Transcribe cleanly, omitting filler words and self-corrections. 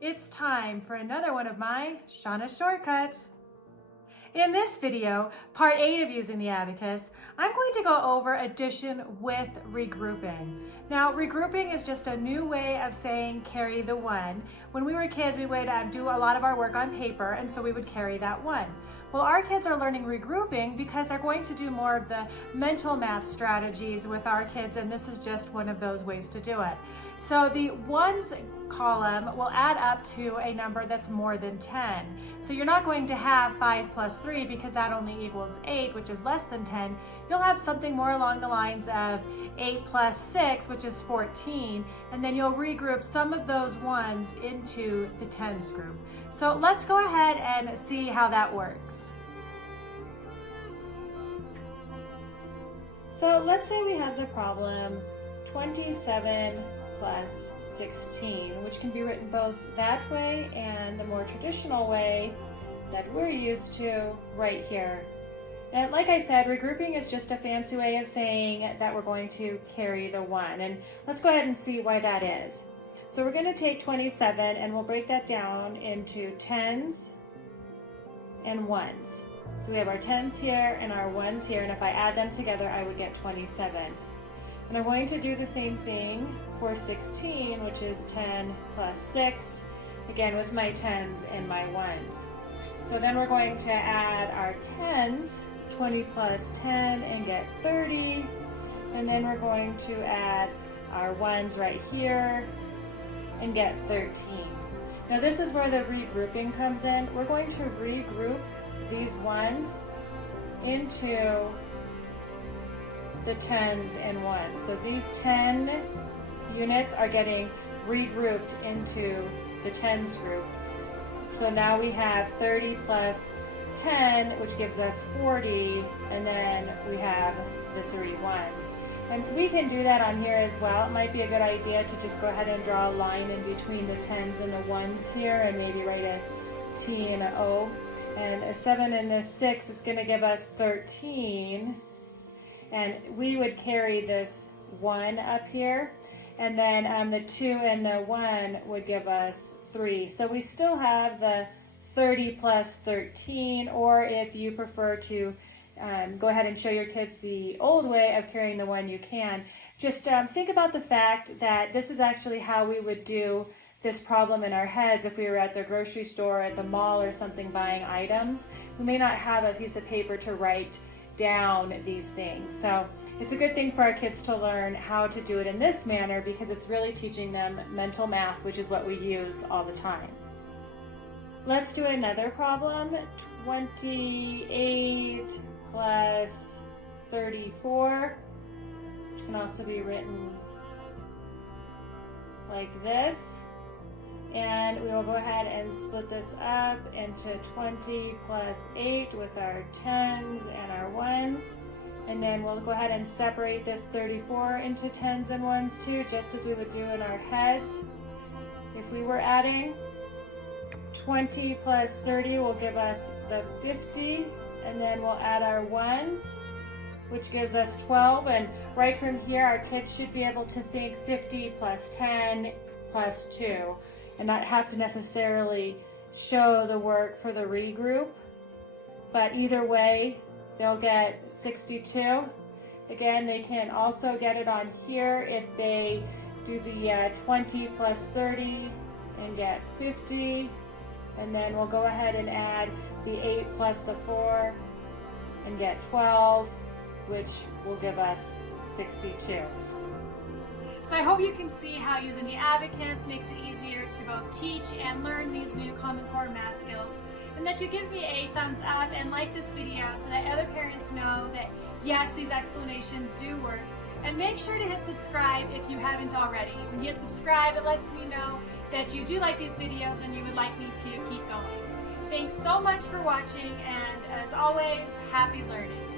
It's time for another one of my Shauna shortcuts. In this video, part 8 of using the abacus, I'm going to go over addition with regrouping. Now, regrouping is just a new way of saying carry the one. When we were kids, we would do a lot of our work on paper, and so we would carry that one. Well, our kids are learning regrouping because they're going to do more of the mental math strategies with our kids, and this is just one of those ways to do it. So the ones column will add up to a number that's more than 10. So you're not going to have 5 plus 3 because that only equals 8, which is less than 10. You'll have something more along the lines of 8 plus 6, which is 14, and then you'll regroup some of those ones into the tens group. So let's go ahead and see how that works. So let's say we have the problem 27 plus 16, which can be written both that way and the more traditional way that we're used to right here. And like I said, regrouping is just a fancy way of saying that we're going to carry the one. And let's go ahead and see why that is. So we're going to take 27 and we'll break that down into tens and ones. So we have our tens here and our ones here, and if I add them together, I would get 27. And I'm going to do the same thing for 16, which is 10 plus 6, again with my tens and my ones. So then we're going to add our tens, 20 plus 10, and get 30. And then we're going to add our ones right here and get 13. Now this is where the regrouping comes in. We're going to regroup these ones into the tens and ones. So these 10 units are getting regrouped into the tens group. So now we have 30 plus 10, which gives us 40, and then we have the 3 ones. And we can do that on here as well. It might be a good idea to just go ahead and draw a line in between the tens and the ones here and maybe write a T and an O. And a 7 and a 6 is going to give us 13. And we would carry this 1 up here, and then the 2 and the 1 would give us 3. So we still have the 30 plus 13, or if you prefer to go ahead and show your kids the old way of carrying the 1, you can. Just think about the fact that this is actually how we would do this problem in our heads if we were at the grocery store, at the mall or something buying items. We may not have a piece of paper to write down these things. So it's a good thing for our kids to learn how to do it in this manner because it's really teaching them mental math, which is what we use all the time. Let's do another problem. 28 plus 34, which can also be written like this. And we will go ahead and split this up into 20 plus 8 with our tens and our ones. And then we'll go ahead and separate this 34 into tens and ones too, just as we would do in our heads. If we were adding, 20 plus 30 will give us the 50, and then we'll add our ones, which gives us 12. And right from here, our kids should be able to think 50 plus 10 plus 2. And not have to necessarily show the work for the regroup. But either way, they'll get 62. Again, they can also get it on here if they do the 20 plus 30 and get 50. And then we'll go ahead and add the 8 plus the 4 and get 12, which will give us 62. So I hope you can see how using the abacus makes it easier to both teach and learn these new Common Core math skills, and that you give me a thumbs up and like this video so that other parents know that yes, these explanations do work. And make sure to hit subscribe if you haven't already. When you hit subscribe, it lets me know that you do like these videos and you would like me to keep going. Thanks so much for watching, and as always, happy learning.